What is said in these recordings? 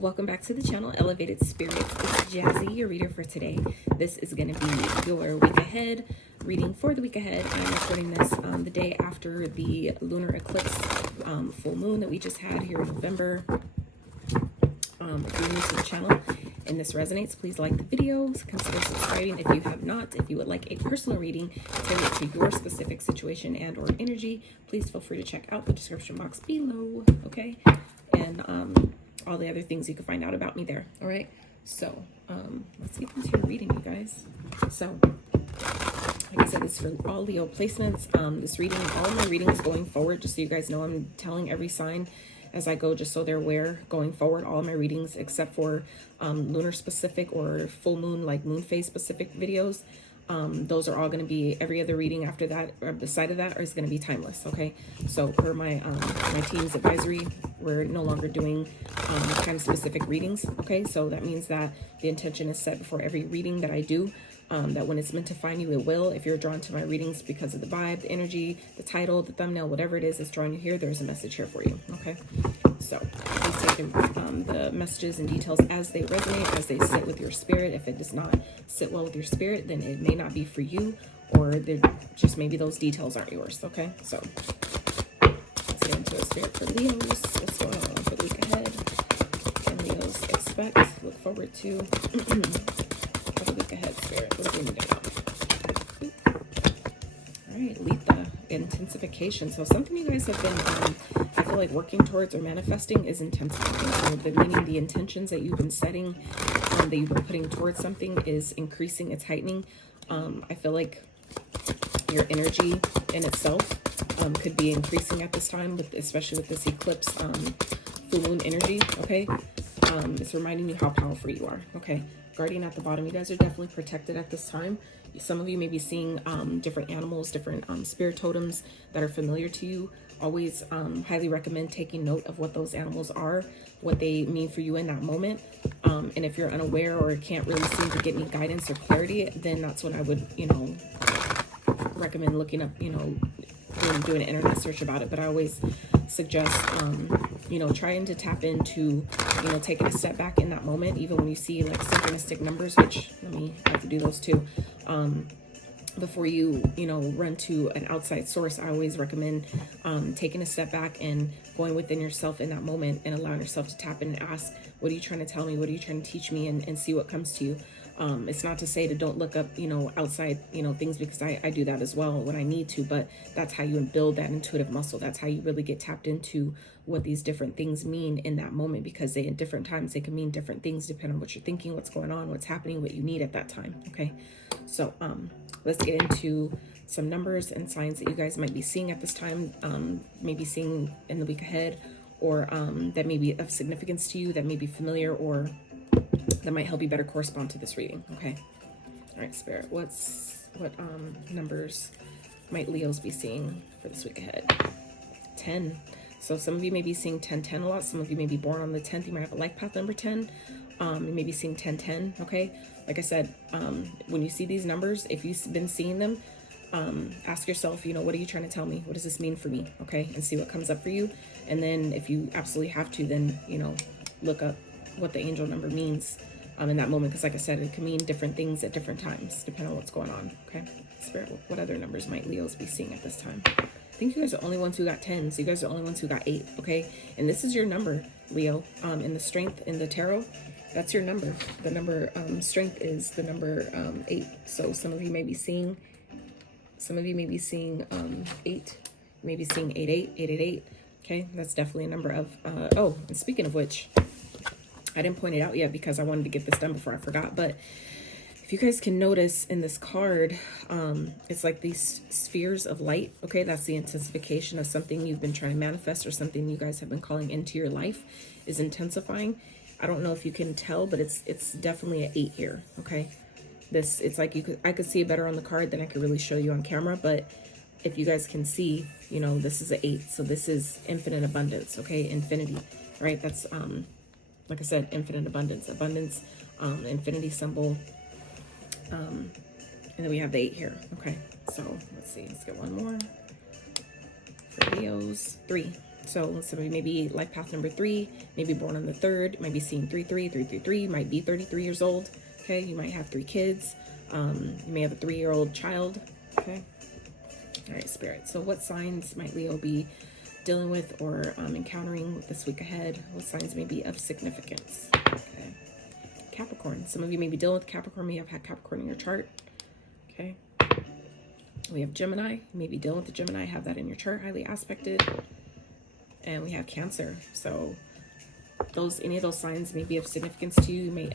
welcome back to the channel, Elevated Spirits. It's Jazzy, your reader for today. This is going to be your week ahead reading for the week ahead. I'm recording this the day after the lunar eclipse full moon that we just had here in November. If you're new to the channel and this resonates, please like the videos, consider subscribing if you have not. If you would like a personal reading tailored to your specific situation and or energy, please feel free to check out the description box below, okay? And all the other things you can find out about me there. All right, so let's get into your reading, you guys. So like I said, this is for all Leo placements. This reading, all of my readings going forward, just so you guys know, I'm telling every sign as I go, just so they're aware going forward. All of my readings, except for lunar specific or full moon, like moon phase specific videos, those are all going to be, every other reading after that or beside of that is going to be timeless. Okay, so per my my team's advisory, we're no longer doing time specific readings. Okay, so that means that the intention is set before every reading that I do, that when it's meant to find you, it will. If you're drawn to my readings because of the vibe, the energy, the title, the thumbnail, whatever it is that's drawing you here, there's a message here for you. Okay, so please take the messages and details as they resonate, as they sit with your spirit. If it does not sit well with your spirit, then it may not be for you, or just maybe those details aren't yours. Okay, so let's get into a spirit for Leos. What's going on for the week ahead? Can Leos expect, look forward to for the week ahead, spirit? What do we need to know? All right, Letha, intensification. So something you guys have been, I feel like, working towards or manifesting is intensifying. So meaning the intentions that you've been setting, that you've been putting towards something is increasing, it's heightening. I feel like your energy in itself could be increasing at this time, especially with this eclipse, full moon energy. Okay, it's reminding you how powerful you are. Okay, Guardian at the bottom, you guys are definitely protected at this time. Some of you may be seeing different animals, different spirit totems that are familiar to you. Always highly recommend taking note of what those animals are, what they mean for you in that moment. And if you're unaware or can't really seem to get any guidance or clarity, then that's when I would, recommend looking up, doing an internet search about it. But I always suggest, trying to tap into, taking a step back in that moment, even when you see like synchronistic numbers, which I have to do those too. Before you, run to an outside source, I always recommend taking a step back and going within yourself in that moment and allowing yourself to tap in and ask, what are you trying to tell me? What are you trying to teach me? And see what comes to you. It's not to say to don't look up, outside, things, because I do that as well when I need to, but that's how you build that intuitive muscle. That's how you really get tapped into what these different things mean in that moment, because in different times, they can mean different things depending on what you're thinking, what's going on, what's happening, what you need at that time. Okay. So, let's get into some numbers and signs that you guys might be seeing at this time, maybe seeing in the week ahead, or that may be of significance to you, that may be familiar, or that might help you better correspond to this reading. Okay. All right, Spirit, what numbers might Leos be seeing for this week ahead? 10. So some of you may be seeing 1010 a lot. Some of you may be born on the 10th. You might have a life path number 10. You may be seeing 1010. Okay. Like I said, when you see these numbers, if you've been seeing them, ask yourself, what are you trying to tell me? What does this mean for me? Okay. And see what comes up for you. And then if you absolutely have to, then, look up what the angel number means in that moment. Because like I said, it can mean different things at different times, depending on what's going on. Okay. Spirit, what other numbers might Leos be seeing at this time? I think you guys are the only ones who got 10. So you guys are the only ones who got 8. Okay. And this is your number, Leo, in the strength in the tarot. That's your number. The number strength is the number 8. So some of you may be seeing 8. Maybe seeing 88, 888. Okay, that's definitely a number of. Oh, and speaking of which, I didn't point it out yet because I wanted to get this done before I forgot. But if you guys can notice in this card, it's like these spheres of light. Okay, that's the intensification of something you've been trying to manifest, or something you guys have been calling into your life is intensifying. I don't know if you can tell, but it's definitely an 8 here. Okay, it's like I could see it better on the card than I could really show you on camera. But if you guys can see, this is an 8, so this is infinite abundance. Okay, infinity, right? That's like I said, infinite abundance, infinity symbol, and then we have the 8 here. Okay, so let's see, let's get one more for Leos. 3. So somebody maybe life path number 3, maybe born on the 3rd, might be seeing 333, might be 33 years old. Okay, you might have 3 kids. You may have a 3-year-old child. Okay. All right, Spirit. So what signs might Leo be dealing with or encountering this week ahead? What signs may be of significance? Okay. Capricorn. Some of you may be dealing with Capricorn. May have had Capricorn in your chart. Okay. We have Gemini. You may be dealing with the Gemini. Have that in your chart, highly aspected. And we have Cancer. So any of those signs may be of significance to you. You may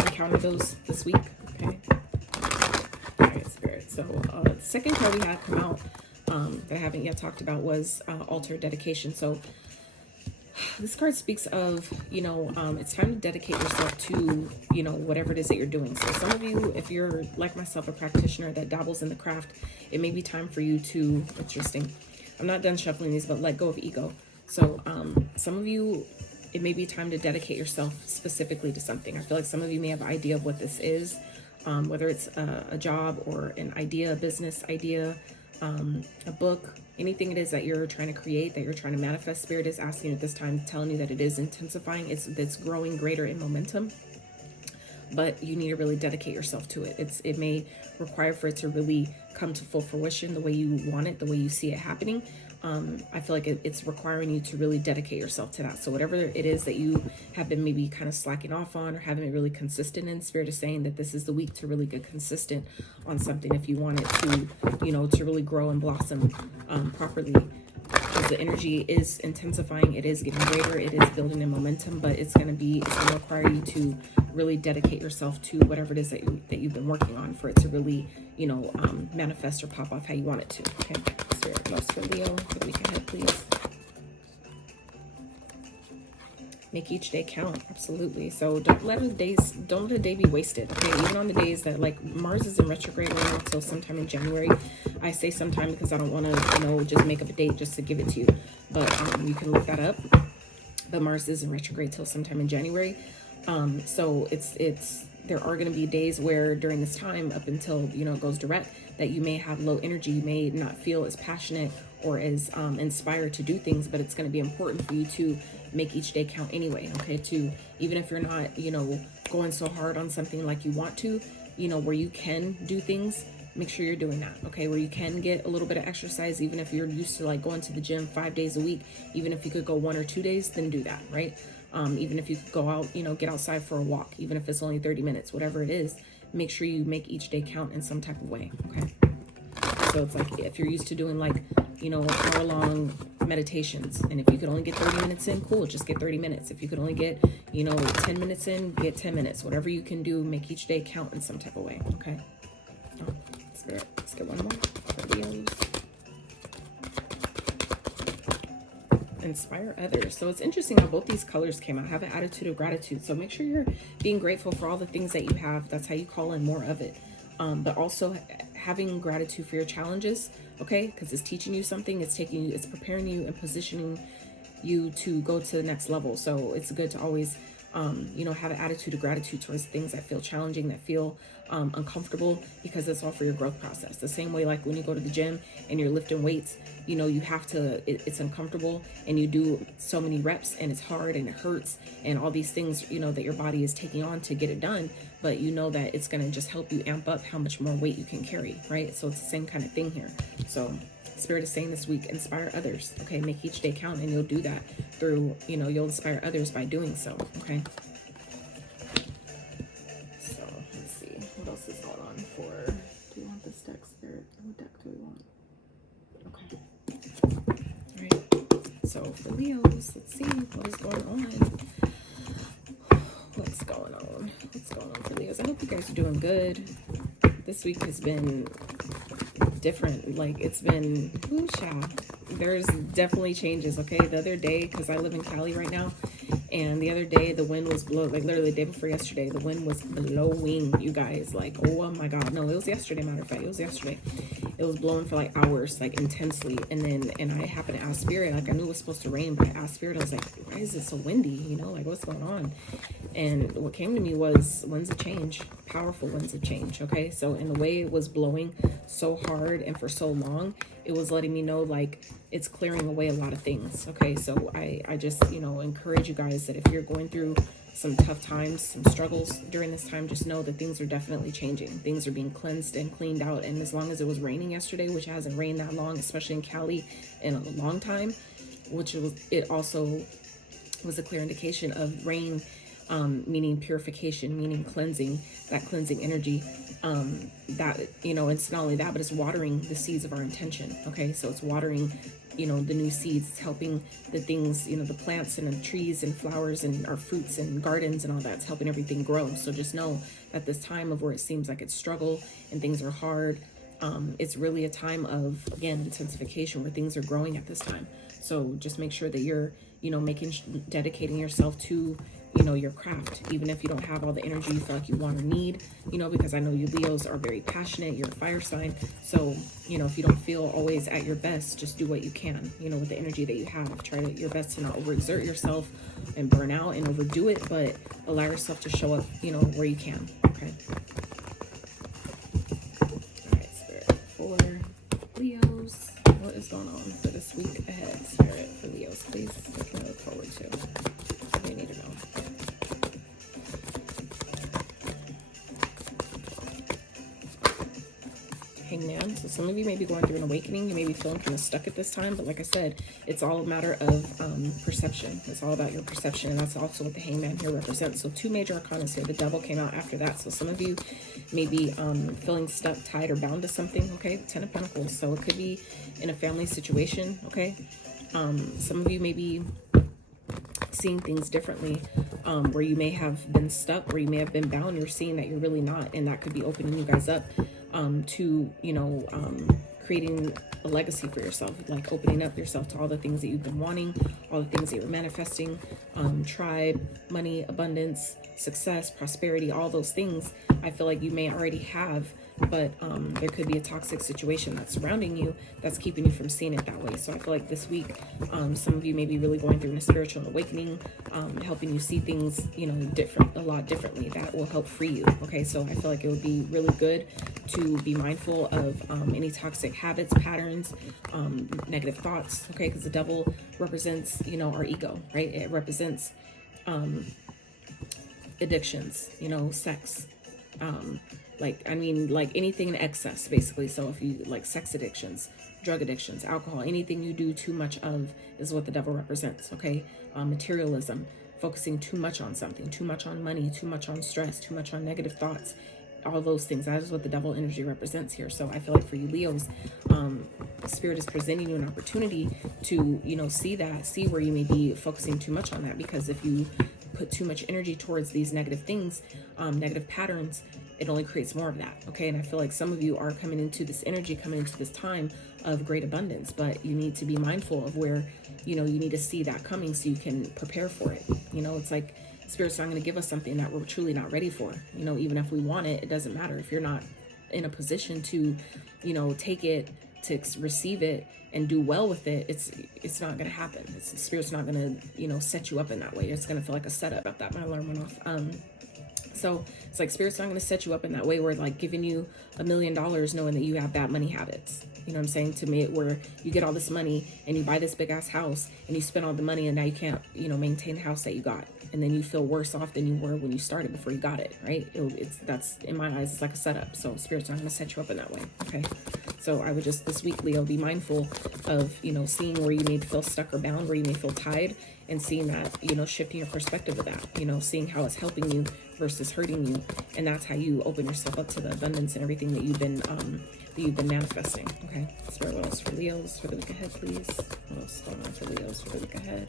encounter those this week. Okay. All right, Spirit. So the second card we had come out that I haven't yet talked about was altar dedication. So this card speaks of, it's time to dedicate yourself to, whatever it is that you're doing. So some of you, if you're like myself, a practitioner that dabbles in the craft, it may be time for you to, interesting. I'm not done shuffling these, but let go of ego. So some of you, it may be time to dedicate yourself specifically to something. I feel like some of you may have an idea of what this is, whether it's a job or an idea, a business idea, a book, anything it is that you're trying to create, that you're trying to manifest. Spirit is asking you at this time, telling you that it is intensifying. It's growing greater in momentum, but you need to really dedicate yourself to it. It may require for it to really come to full fruition the way you want it, the way you see it happening. I feel like it's requiring you to really dedicate yourself to that. So whatever it is that you have been maybe kind of slacking off on or haven't been really consistent in, Spirit is saying that this is the week to really get consistent on something if you want it to, to really grow and blossom properly. Because the energy is intensifying, it is getting greater, it is building in momentum, but it's going to require you to really dedicate yourself to whatever it is that you've been working on for it to really, manifest or pop off how you want it to. Okay, Spirit, most for Leo for the week ahead, please. Make each day count. Absolutely. So don't let a day be wasted. Okay, even on the days that, like, Mars is in retrograde right now until sometime in January. I say sometime because I don't want to, just make up a date just to give it to you. But you can look that up. But Mars is in retrograde till sometime in January. So there are going to be days where during this time up until it goes direct that you may have low energy, you may not feel as passionate or as inspired to do things, but it's going to be important for you to make each day count anyway. Okay, to even if you're not going so hard on something like you want to, where you can do things, make sure you're doing that. Okay, where you can get a little bit of exercise, even if you're used to like going to the gym 5 days a week, even if you could go 1 or 2 days, then do that, right? Even if you could go out, get outside for a walk, even if it's only 30 minutes, whatever it is, make sure you make each day count in some type of way. Okay. So it's like, if you're used to doing like, hour-long meditations, and if you could only get 30 minutes in, cool, just get 30 minutes. If you could only get, 10 minutes in, get 10 minutes. Whatever you can do, make each day count in some type of way. Okay. Oh, Spirit, let's get one more for Leos. Inspire others. So it's interesting how both these colors came out. Have an attitude of gratitude. So make sure you're being grateful for all the things that you have. That's how you call in more of it. But also having gratitude for your challenges, okay? Because it's teaching you something. It's preparing you and positioning you to go to the next level. So it's good to always, have an attitude of gratitude towards things that feel challenging, that feel uncomfortable, because it's all for your growth process. The same way, like when you go to the gym and you're lifting weights, you have to, it's uncomfortable and you do so many reps and it's hard and it hurts and all these things, that your body is taking on to get it done. But that it's going to just help you amp up how much more weight you can carry, right? So it's the same kind of thing here. So Spirit is saying this week, inspire others. Okay, make each day count, and you'll do that through, you'll inspire others by doing so. Okay. So let's see what else is going on for. Do we want this deck, Spirit? What deck do we want? Okay. All right. So for Leos, let's see what is going on. What's going on? What's going on for Leos? I hope you guys are doing good. This week has been different. Like, it's been, there's definitely changes. Okay, the other day, because I live in Cali right now, And the other day, the wind was blowing, like literally the day before yesterday, the wind was blowing, you guys. Like, oh my God. No, it was yesterday, matter of fact. It was yesterday. It was blowing for like hours, like intensely. And I happened to ask Spirit, like I knew it was supposed to rain, but I asked Spirit, I was like, why is it so windy? You know, like what's going on? And what came to me was winds of change, powerful winds of change. Okay. So in the way it was blowing so hard and for so long, it was letting me know like it's clearing away a lot of things. Okay. So I just, you know, encourage you guys that if you're going through some tough times, some struggles during this time, just know that things are definitely changing. Things are being cleansed and cleaned out. And as long as it was raining yesterday, which hasn't rained that long, especially in Cali in a long time, it also was a clear indication of rain, meaning purification, meaning cleansing, that cleansing energy, that, you know, it's not only that, but it's watering the seeds of our intention. Okay. So it's watering, you know, the new seeds. It's helping the things, you know, the plants and the trees and flowers and our fruits and gardens and all that. It's helping everything grow. So just know that this time of where it seems like it's struggle and things are hard, it's really a time of, again, intensification where things are growing at this time. So just make sure that you're, you know, dedicating yourself to, you know, your craft, even if you don't have all the energy you feel like you want or need, you know, because I know you Leos are very passionate, you're a fire sign. So, you know, if you don't feel always at your best, just do what you can, you know, with the energy that you have. Try your best to not overexert yourself and burn out and overdo it, but allow yourself to show up, you know, where you can. Okay. All right, Spirit, for Leos, what is going on for this week ahead? Spirit, for Leos, please. What can I look forward to? What do you need to know? Hangman. So some of you may be going through an awakening. You may be feeling kind of stuck at this time, but like I said, it's all a matter of perception. It's all about your perception, and that's also what the Hangman here represents. So two major arcana here. The Devil came out after that. So some of you may be feeling stuck, tied, or bound to something. Okay, Ten of Pentacles. So it could be in a family situation. Okay, some of you may be seeing things differently, where you may have been stuck, where you may have been bound. You're seeing that you're really not, and that could be opening you guys up to, you know, creating a legacy for yourself, like opening up yourself to all the things that you've been wanting, all the things that you're manifesting, tribe, money, abundance, success, prosperity, all those things. I feel like you may already have, but there could be a toxic situation that's surrounding you that's keeping you from seeing it that way. So I feel like this week, some of you may be really going through a spiritual awakening, helping you see things, you know, a lot differently. That will help free you. Okay, so I feel like it would be really good to be mindful of any toxic habits, patterns, negative thoughts. Okay, because the Devil represents, you know, our ego, right? It represents addictions, you know, sex, like anything in excess, basically. So if you like sex addictions, drug addictions, alcohol, anything you do too much of is what the Devil represents. Okay, materialism, focusing too much on something, too much on money, too much on stress, too much on negative thoughts, all those things. That is what the Devil energy represents here. So I feel like for you Leos, Spirit is presenting you an opportunity to, you know, see where you may be focusing too much on that, because if you put too much energy towards these negative things, negative patterns, it only creates more of that. Okay, and I feel like some of you are coming into this energy, coming into this time of great abundance, but you need to be mindful of where, you know, you need to see that coming so you can prepare for it. You know, it's like Spirit's not going to give us something that we're truly not ready for. You know, even if we want it, it doesn't matter if you're not in a position to, you know, take it, to receive it and do well with it. It's not going to happen. Spirit's not going to, you know, set you up in that way. It's going to feel like a setup. About that, my alarm went off. So it's like Spirit's not going to set you up in that way where like giving you $1 million knowing that you have bad money habits. You know what I'm saying? To me, where you get all this money and you buy this big ass house and you spend all the money and now you can't, you know, maintain the house that you got. And then you feel worse off than you were when you started before you got it, right? That's, in my eyes, it's like a setup. So Spirit's not going to set you up in that way. Okay. So I would just, this week, Leo, be mindful of, you know, seeing where you may feel stuck or bound, where you may feel tied, and seeing that, you know, shifting your perspective of that, you know, seeing how it's helping you versus hurting you. And that's how you open yourself up to the abundance and everything that you've been manifesting. Okay. Spirit, what else for Leos for the week ahead, please? What else is going on for Leos for the week ahead?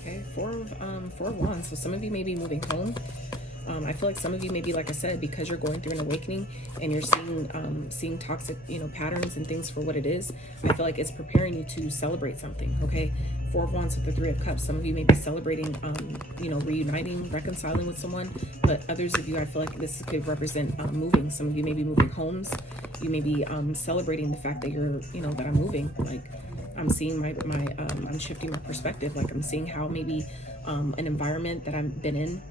Okay, Four of Wands. So some of you may be moving home. I feel like some of you may be, like I said, because you're going through an awakening and you're seeing toxic, you know, patterns and things for what it is. I feel like it's preparing you to celebrate something. Okay, Four of Wands with the Three of Cups. Some of you may be celebrating, you know, reuniting, reconciling with someone, but others of you, I feel like this could represent moving. Some of you may be moving homes. You may be celebrating the fact that you're, you know, that I'm moving. Like, I'm seeing I'm shifting my perspective. Like, I'm seeing how maybe an environment that I've been in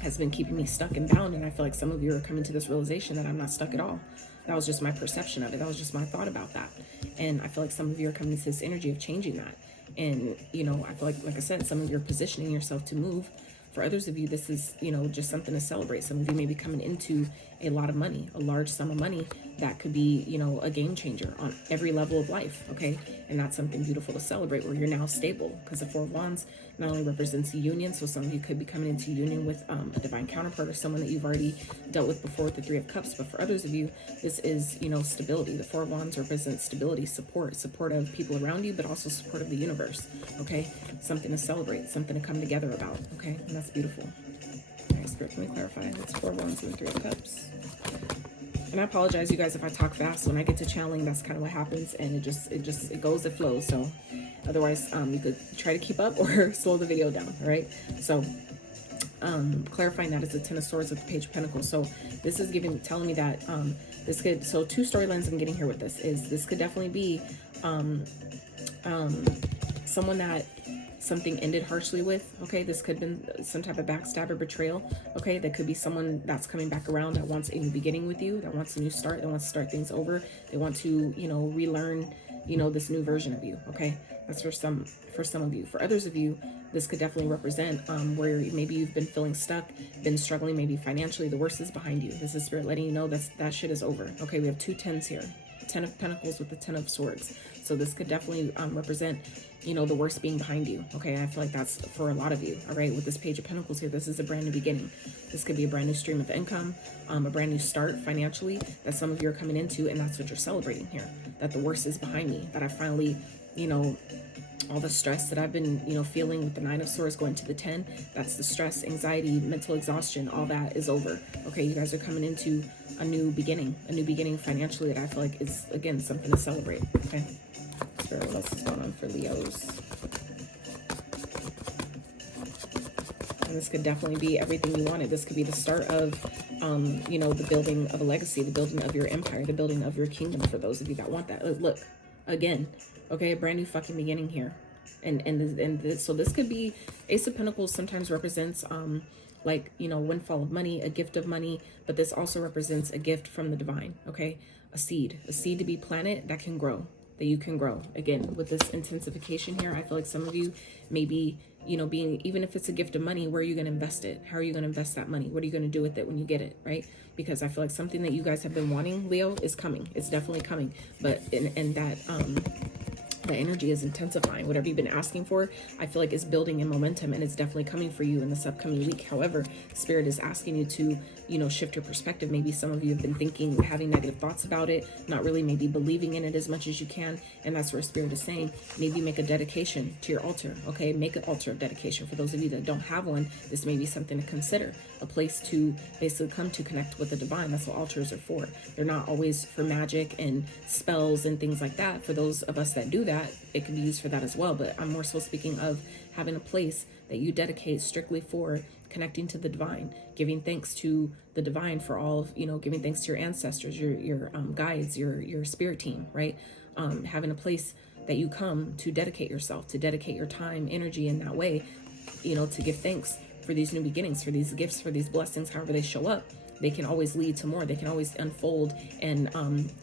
has been keeping me stuck and bound, and I feel like some of you are coming to this realization that I'm not stuck at all. That was just my perception of it. That was just my thought about that. And I feel like some of you are coming to this energy of changing that. And, you know, I feel like I said, some of you are positioning yourself to move. For others of you, this is, you know, just something to celebrate. Some of you may be coming into a lot of money, a large sum of money that could be, you know, a game changer on every level of life, okay? And that's something beautiful to celebrate, where you're now stable, because the Four of Wands not only represents a union, so some of you could be coming into union with a divine counterpart or someone that you've already dealt with before with the Three of Cups. But for others of you, this is, you know, stability. The Four of Wands represents stability, support of people around you, but also support of the universe, okay? Something to celebrate, something to come together about, okay? And that's beautiful. All right, Spirit, can we clarify? That's Four of Wands and the Three of Cups. And I apologize, you guys, if I talk fast. When I get to channeling, that's kind of what happens, and it goes, it flows. So otherwise, you could try to keep up or slow the video down. All right. So clarifying that, it's a Ten of Swords with the Page of Pentacles. So this is telling me that this could, so two storylines I'm getting here with this could definitely be someone that something ended harshly with, okay? This could have been some type of backstab or betrayal, okay? That could be someone that's coming back around, that wants a new beginning with you, that wants a new start, that wants to start things over. They want to, you know, relearn, you know, this new version of you, okay? That's for some of you. For others of you, this could definitely represent where maybe you've been feeling stuck, been struggling maybe financially. The worst is behind you. This is Spirit letting you know that shit is over, okay? We have two tens here. Ten of Pentacles with the Ten of Swords. So this could definitely represent, you know, the worst being behind you, okay? I feel like that's for a lot of you, all right? With this Page of Pentacles here, this is a brand new beginning. This could be a brand new stream of income, a brand new start financially that some of you are coming into, and that's what you're celebrating here, that the worst is behind me, that I finally, you know, all the stress that I've been, you know, feeling with the Nine of Swords going to the 10, that's the stress, anxiety, mental exhaustion, all that is over, okay? You guys are coming into a new beginning financially that I feel like is, again, something to celebrate, okay? Spirit, what else is going on for Leos? And this could definitely be everything you wanted. This could be the start of, you know, the building of a legacy, the building of your empire, the building of your kingdom for those of you that want that. Look, again, okay, a brand new fucking beginning here. So this could be, Ace of Pentacles sometimes represents, like, you know, windfall of money, a gift of money, but this also represents a gift from the divine, okay? A seed to be planted that can grow, that you can grow. Again, with this intensification here, I feel like some of you may be, you know, being, even if it's a gift of money, where are you going to invest it? How are you going to invest that money? What are you going to do with it when you get it, right? Because I feel like something that you guys have been wanting, Leo, is coming. It's definitely coming. But, and that, the energy is intensifying. Whatever you've been asking for, I feel like is building in momentum, and it's definitely coming for you in this upcoming week. However, Spirit is asking you to, you know, shift your perspective. Maybe some of you have been thinking, having negative thoughts about it, not really maybe believing in it as much as you can. And that's where Spirit is saying, maybe make a dedication to your altar, okay? Make an altar of dedication. For those of you that don't have one, this may be something to consider, a place to basically come to connect with the divine. That's what altars are for. They're not always for magic and spells and things like that. For those of us that do that, it can be used for that as well. But I'm more so speaking of having a place that you dedicate strictly for connecting to the divine, giving thanks to the divine for all of, you know, giving thanks to your ancestors, your guides, your spirit team, right? Having a place that you come to dedicate yourself, to dedicate your time, energy in that way, you know, to give thanks for these new beginnings, for these gifts, for these blessings, however they show up. They can always lead to more. They can always unfold and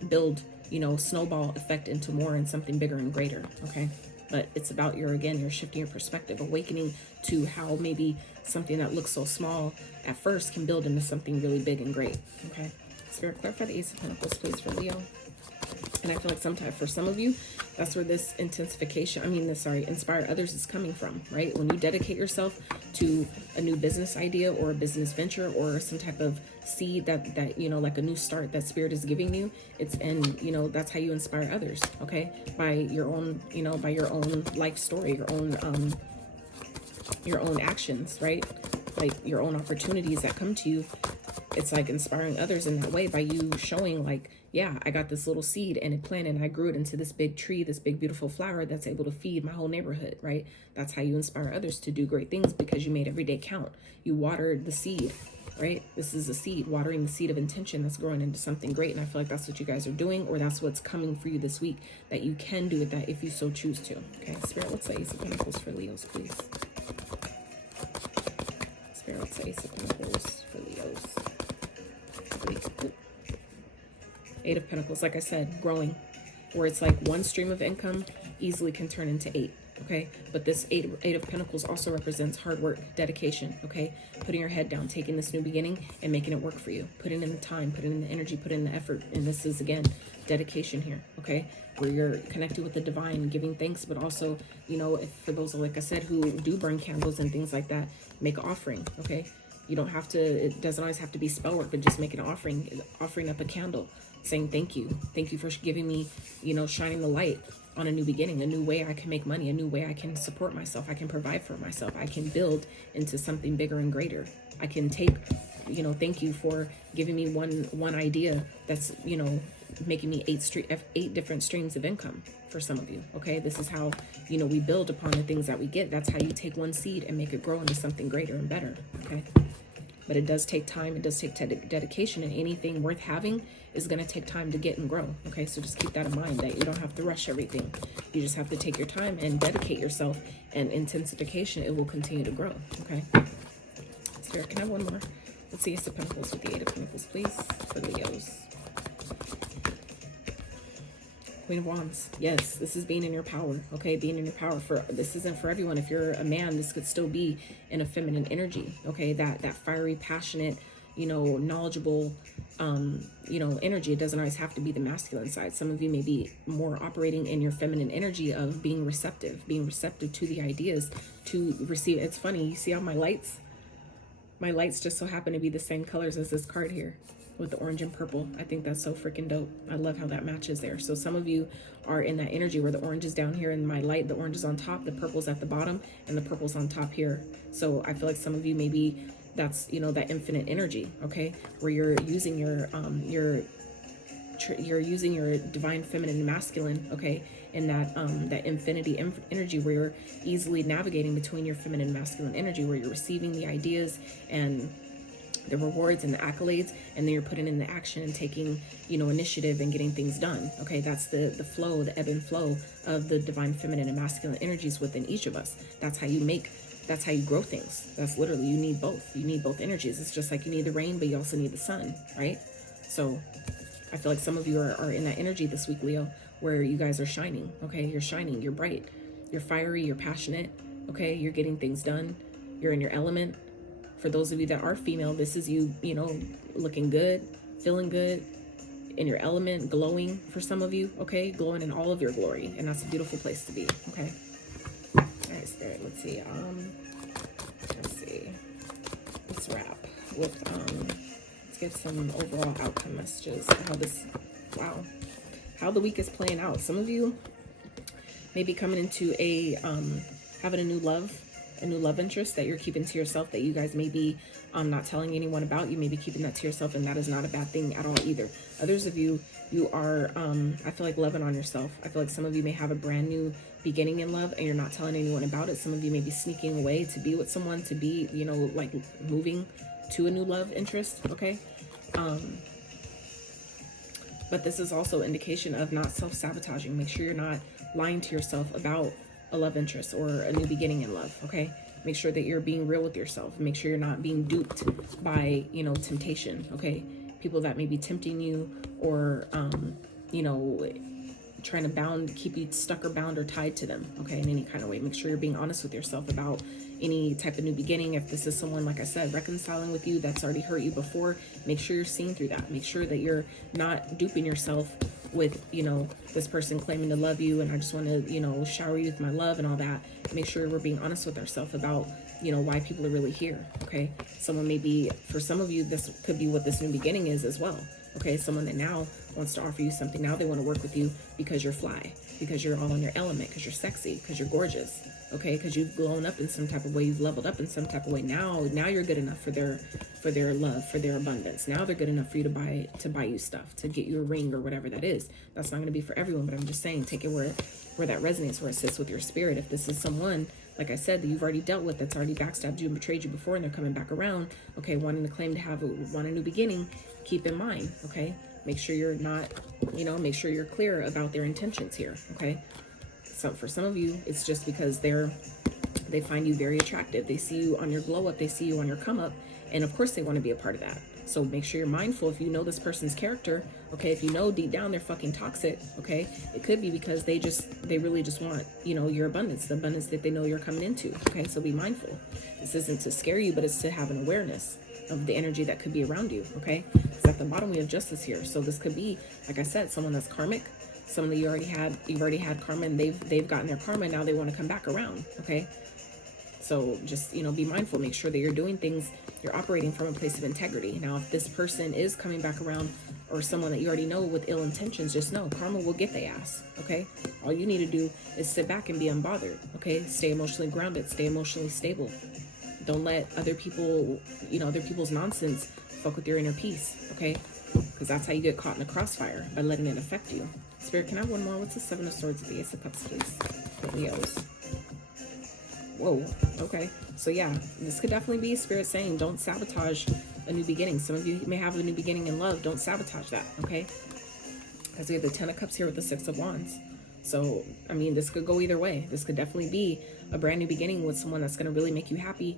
build, you know, snowball effect into more and something bigger and greater, okay? But it's about you're shifting your perspective, awakening to how maybe something that looks so small at first can build into something really big and great, okay? Spirit, clarify the Ace of Pentacles, please, for Leo. And I feel like sometimes for some of you, that's where this inspire others is coming from, right? When you dedicate yourself to a new business idea or a business venture or some type of seed that you know, like a new start that Spirit is giving you, you know, that's how you inspire others, okay? By your own, you know, by your own life story, your own actions, right? Like your own opportunities that come to you. It's like inspiring others in that way by you showing, like, yeah, I got this little seed and it planted and I grew it into this big tree, this big beautiful flower that's able to feed my whole neighborhood, right? That's how you inspire others to do great things, because you made every day count. You watered the seed, right? This is a seed, watering the seed of intention that's growing into something great. And I feel like that's what you guys are doing, or that's what's coming for you this week, that you can do with that if you so choose to. Okay, Spirit, let's say Ace of Pentacles for Leos, please. Spirit, let's say Ace of Pentacles for Leos. Ooh. Eight of Pentacles, like I said, growing, where it's like one stream of income easily can turn into 8. Okay, but this eight of Pentacles also represents hard work, dedication. Okay, putting your head down, taking this new beginning and making it work for you, putting in the time, putting in the energy, putting in the effort. And this is, again, dedication here. Okay, where you're connected with the divine, giving thanks, but also, you know, if for those, like I said, who do burn candles and things like that, make an offering. Okay, you don't have to, it doesn't always have to be spell work, but just make an offering up a candle, saying thank you for giving me, you know, shining the light on a new beginning, a new way I can make money, a new way I can support myself, I can provide for myself, I can build into something bigger and greater. I can take, you know, thank you for giving me one idea that's, you know, making me 8 different streams of income for some of you. Okay, this is how, you know, we build upon the things that we get. That's how you take one seed and make it grow into something greater and better. Okay, but it does take time, it does take dedication, and anything worth having is going to take time to get and grow. Okay, so just keep that in mind, that you don't have to rush everything. You just have to take your time and dedicate yourself, and intensification, it will continue to grow. Okay, Spirit, can I have one more? Let's see, Ace of Pentacles with the Eight of Pentacles, please, for Leos. Queen of Wands. Yes, this is being in your power. Okay, being in your power. For this isn't for everyone. If you're a man, this could still be in a feminine energy. Okay, that fiery, passionate, you know, knowledgeable, you know, energy. It doesn't always have to be the masculine side. Some of you may be more operating in your feminine energy of being receptive to the ideas, to receive. It's funny, you see how my lights just so happen to be the same colors as this card here, with the orange and purple. I think that's so freaking dope. I love how that matches there. So some of you are in that energy where the orange is down here in my light, the orange is on top, the purple's at the bottom, and the purple's on top here. So I feel like some of you, maybe that's, you know, that infinite energy, okay, where you're using you're using your divine feminine masculine, okay, in that that infinity energy, where you're easily navigating between your feminine and masculine energy, where you're receiving the ideas and the rewards and the accolades, and then you're putting in the action and taking, you know, initiative and getting things done. Okay, that's the flow, the ebb and flow of the divine feminine and masculine energies within each of us. That's how you grow things. That's literally, you need both energies. It's just like you need the rain, but you also need the sun, right? So I feel like some of you are in that energy this week, Leo, where you guys are shining. Okay, you're shining, you're bright, you're fiery, you're passionate. Okay, you're getting things done, you're in your element. For those of you that are female, this is you, you know, looking good, feeling good, in your element, glowing for some of you, okay? Glowing in all of your glory, and that's a beautiful place to be, okay? All right, Spirit, let's see. Let's wrap with, let's get some overall outcome messages. How the week is playing out. Some of you may be coming into having a new love interest that you're keeping to yourself, that you guys may be not telling anyone about. You may be keeping that to yourself, and that is not a bad thing at all either. Others of you, you are, I feel like, loving on yourself. I feel like some of you may have a brand new beginning in love and you're not telling anyone about it. Some of you may be sneaking away to be with someone, to be, you know, like moving to a new love interest, okay? But this is also indication of not self-sabotaging. Make sure you're not lying to yourself about a love interest or a new beginning in love, okay? Make sure that you're being real with yourself. Make sure you're not being duped by, you know, temptation, okay? People that may be tempting you, or, you know, trying to keep you stuck or bound or tied to them, okay, in any kind of way. Make sure you're being honest with yourself about any type of new beginning. If this is someone, like I said, reconciling with you that's already hurt you before, make sure you're seeing through that. Make sure that you're not duping yourself with, you know, this person claiming to love you and I just want to, you know, shower you with my love and all that. Make sure we're being honest with ourselves about, you know, why people are really here, okay? Someone may be, for some of you, this could be what this new beginning is as well, okay? Someone that now wants to offer you something. Now they want to work with you because you're fly, because you're all in your element, because you're sexy, because you're gorgeous, okay? Because you've grown up in some type of way, you've leveled up in some type of way. Now you're good enough for their love, for their abundance. Now they're good enough for you to buy you stuff, to get you a ring or whatever that is. That's not going to be for everyone, but I'm just saying, take it where that resonates, where it sits with your spirit. If this is someone, like I said, that you've already dealt with, that's already backstabbed you and betrayed you before, and they're coming back around, okay, wanting to claim to want a new beginning, keep in mind, okay? Make sure you're not, make sure you're clear about their intentions here, okay? So for some of you, it's just because they find you very attractive. They see you on your glow up, they see you on your come up, and of course they want to be a part of that. So make sure you're mindful. If you know this person's character, okay, if you know deep down they're fucking toxic, okay, it could be because they really just want, your abundance, the abundance that they know you're coming into, okay? So be mindful. This isn't to scare you, but it's to have an awareness of the energy that could be around you, okay? Because at the bottom we have justice here. So this could be, like I said, someone that's karmic, someone that you've already had karma, and they've gotten their karma, and now they want to come back around, okay? So just, be mindful. Make sure that you're doing things, you're operating from a place of integrity. Now, if this person is coming back around, or someone that you already know with ill intentions, just know karma will get their ass, okay? All you need to do is sit back and be unbothered, okay? Stay emotionally grounded, stay emotionally stable. Don't let other people, other people's nonsense fuck with your inner peace, okay? Because that's how you get caught in the crossfire, by letting it affect you. Spirit, can I have one more? What's the Seven of Swords with the Ace of Cups, please? For Leos. Whoa, okay. So yeah, this could definitely be Spirit saying, don't sabotage a new beginning. Some of you may have a new beginning in love. Don't sabotage that, okay? Because we have the Ten of Cups here with the Six of Wands. So, I mean, this could go either way. This could definitely be a brand new beginning with someone that's going to really make you happy.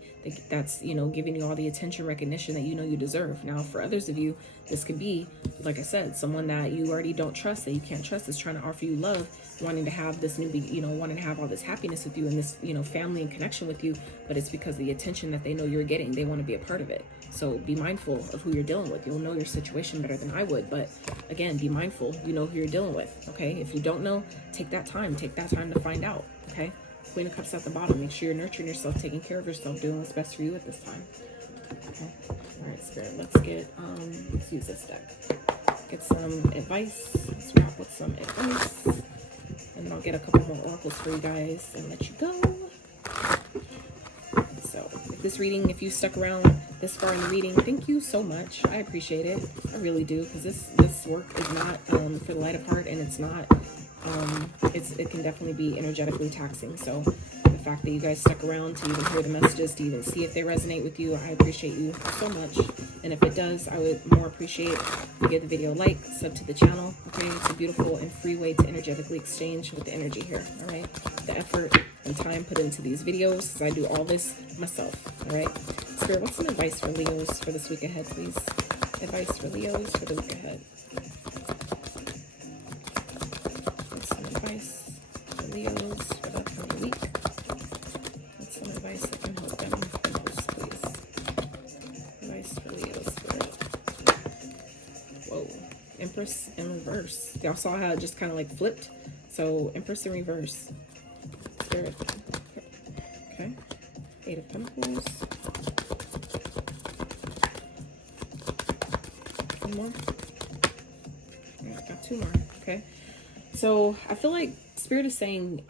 That's, giving you all the attention, recognition that you deserve. Now, for others of you, this could be, like I said, someone that you already don't trust, that you can't trust, is trying to offer you love, wanting to have this new, wanting to have all this happiness with you and this, family and connection with you. But it's because of the attention that they know you're getting. They want to be a part of it. So be mindful of who you're dealing with. You'll know your situation better than I would. But again, be mindful. You know who you're dealing with, okay? If you don't know, take that time. Take that time to find out, okay? Queen of Cups at the bottom. Make sure you're nurturing yourself, taking care of yourself, doing what's best for you at this time. Okay. All right, Spirit. Let's use this deck. Get some advice. Let's wrap with some advice, and then I'll get a couple more oracles for you guys and let you go. So, if you stuck around this far in the reading, thank you so much. I appreciate it. I really do, because this work is not for the light of heart, and it's not. It can definitely be energetically taxing. So the fact that you guys stuck around to even hear the messages, to even see if they resonate with you, I appreciate you so much. And if it does, I would more appreciate if you give the video a like, sub to the channel, okay? It's a beautiful and free way to energetically exchange with the energy here, all right? The effort and time put into these videos, because I do all this myself, all right? Spirit, what's some advice for Leos for this week ahead, please? Advice for Leos for the week ahead. Leos for the upcoming week. What's some advice that can help them the most, please? Advice for Leos for Whoa. Empress in reverse. Y'all saw how it just kind of like flipped? So, Empress in reverse. Spirit. Okay. Eight of Pentacles. One more. Alright, got two more. Okay. So, I feel like Spirit is saying,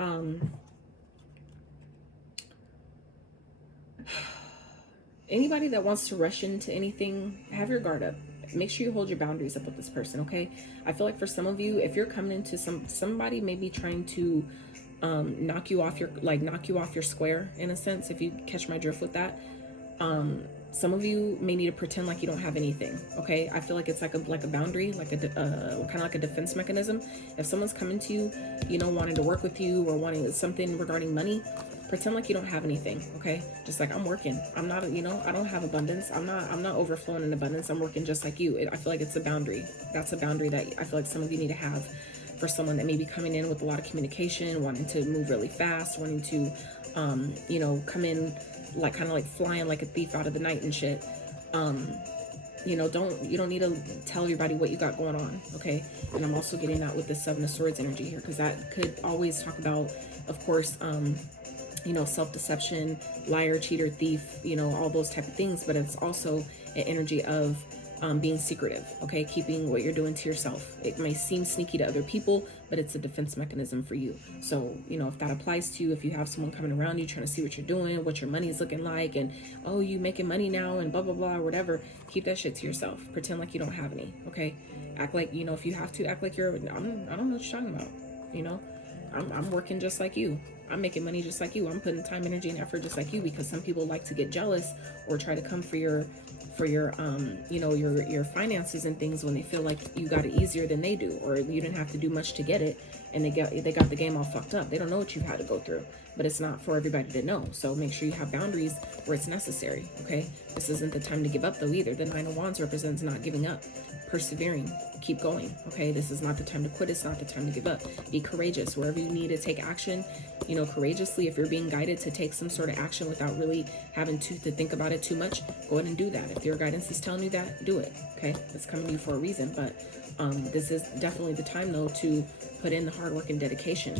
anybody that wants to rush into anything, have your guard up. Make sure you hold your boundaries up with this person, okay? I feel like for some of you, if you're coming into somebody maybe trying to knock you off your square, in a sense, if you catch my drift with that, some of you may need to pretend like you don't have anything, okay? I feel like it's like a boundary, like kind of like a defense mechanism. If someone's coming to you, wanting to work with you or wanting something regarding money, pretend like you don't have anything, okay? Just like, I'm working. I'm not, I don't have abundance. I'm not overflowing in abundance. I'm working just like you. I feel like it's a boundary. That's a boundary that I feel like some of you need to have for someone that may be coming in with a lot of communication, wanting to move really fast, wanting to, come in like kind of like flying like a thief out of the night and shit. You don't need to tell everybody what you got going on, okay? And I'm also getting that with the Seven of Swords energy here, because that could always talk about, of course, self-deception, liar, cheater, thief, all those type of things. But it's also an energy of being secretive, okay? Keeping what you're doing to yourself. It may seem sneaky to other people, but it's a defense mechanism for you. So, you know, if that applies to you, if you have someone coming around you trying to see what you're doing, what your money is looking like, and, oh, you making money now and blah, blah, blah, or whatever, keep that shit to yourself. Pretend like you don't have any, okay? Act like, you know, if you have to, act like you're, I don't know what you're talking about, you know? I'm working just like you. I'm making money just like you. I'm putting time, energy, and effort just like you, because some people like to get jealous or try to come for your you know, your finances and things when they feel like you got it easier than they do, or you didn't have to do much to get it, and they got the game all fucked up. They don't know what you've had to go through, but it's not for everybody to know. So make sure you have boundaries where it's necessary, okay? This isn't the time to give up though either. The Nine of Wands represents not giving up, persevering, keep going, okay? This is not the time to quit. It's not the time to give up. Be courageous wherever you need to take action, you know, courageously. If you're being guided to take some sort of action without really having to think about it too much, go ahead and do that. If your guidance is telling you that, do it, okay? It's coming to you for a reason. But this is definitely the time though to put in the hard work and dedication.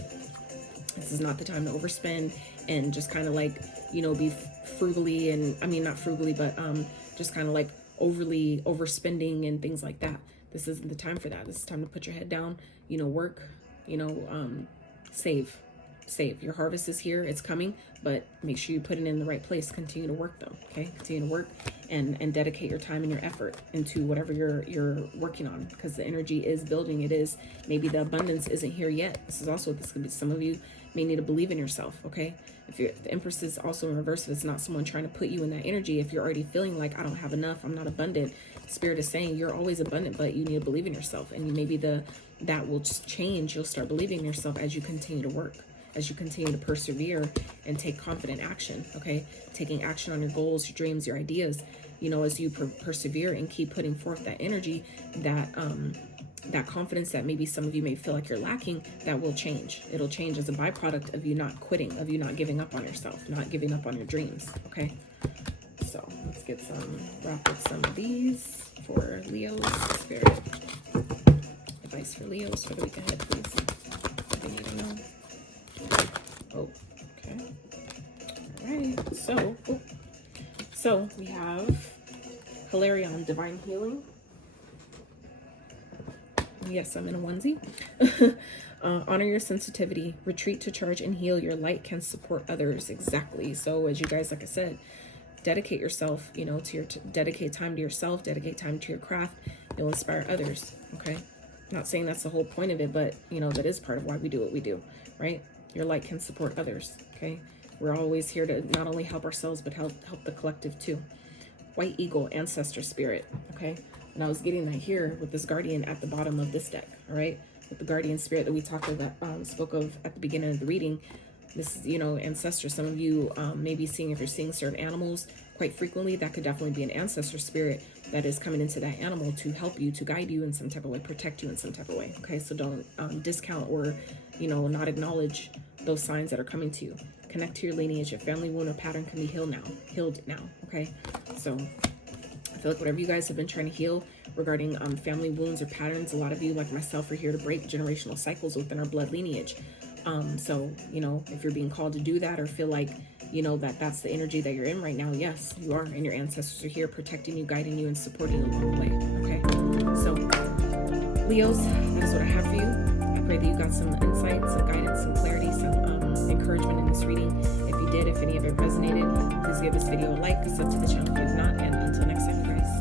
This is not the time to overspend and just kind of like, you know, be frugally, and I mean, not frugally, but just kind of like overly overspending and things like that. This isn't the time for that. This is time to put your head down, you know, work, you know, save. Your harvest is here, it's coming, but make sure you put it in the right place. Continue to work though, okay? Continue to work and dedicate your time and your effort into whatever you're working on, because the energy is building. It is, maybe the abundance isn't here yet. This is also what this could be. Some of you may need to believe in yourself, okay? If the Empress is also in reverse, if it's not someone trying to put you in that energy, if you're already feeling like I don't have enough, I'm not abundant, Spirit is saying you're always abundant, but you need to believe in yourself. And maybe that will just change. You'll start believing in yourself as you continue to work, as you continue to persevere and take confident action, okay? Taking action on your goals, your dreams, your ideas, you know, as you persevere and keep putting forth that energy, that confidence that maybe some of you may feel like you're lacking, that will change. It'll change as a byproduct of you not quitting, of you not giving up on yourself, not giving up on your dreams, okay? So let's get wrap with some of these for Leo's. Spirit advice for Leo's for the week ahead, please. What they need to know. Oh, okay. All right. So we have Hilarion, Divine Healing. Yes, I'm in a onesie. Honor your sensitivity. Retreat to charge and heal. Your light can support others. Exactly. So as you guys, like I said, dedicate yourself, you know, dedicate time to yourself, dedicate time to your craft. You'll inspire others. Okay. Not saying that's the whole point of it, but you know, that is part of why we do what we do, right? Your light can support others. Okay. We're always here to not only help ourselves, but help the collective too. White Eagle, Ancestor Spirit. Okay. And I was getting that here with this Guardian at the bottom of this deck. All right. With the Guardian Spirit that we spoke of at the beginning of the reading. This is, you know, ancestor. Some of you may be seeing, if you're seeing certain animals quite frequently, that could definitely be an ancestor spirit that is coming into that animal to help you, to guide you in some type of way, protect you in some type of way. Okay, so don't discount or, you know, not acknowledge those signs that are coming to you. Connect to your lineage. Your family wound or pattern can be healed now. Okay, so I feel like whatever you guys have been trying to heal regarding family wounds or patterns, a lot of you, like myself, are here to break generational cycles within our blood lineage. So, you know, if you're being called to do that or feel like, you know, that's the energy that you're in right now, yes, you are. And your ancestors are here protecting you, guiding you, and supporting you along the way. Okay. So, Leos, that is what I have for you. I pray that you got some insight, some guidance, some clarity, some encouragement in this reading. If you did, if any of it resonated, please give this video a like, sub to the channel if you have not, and until next time, you guys.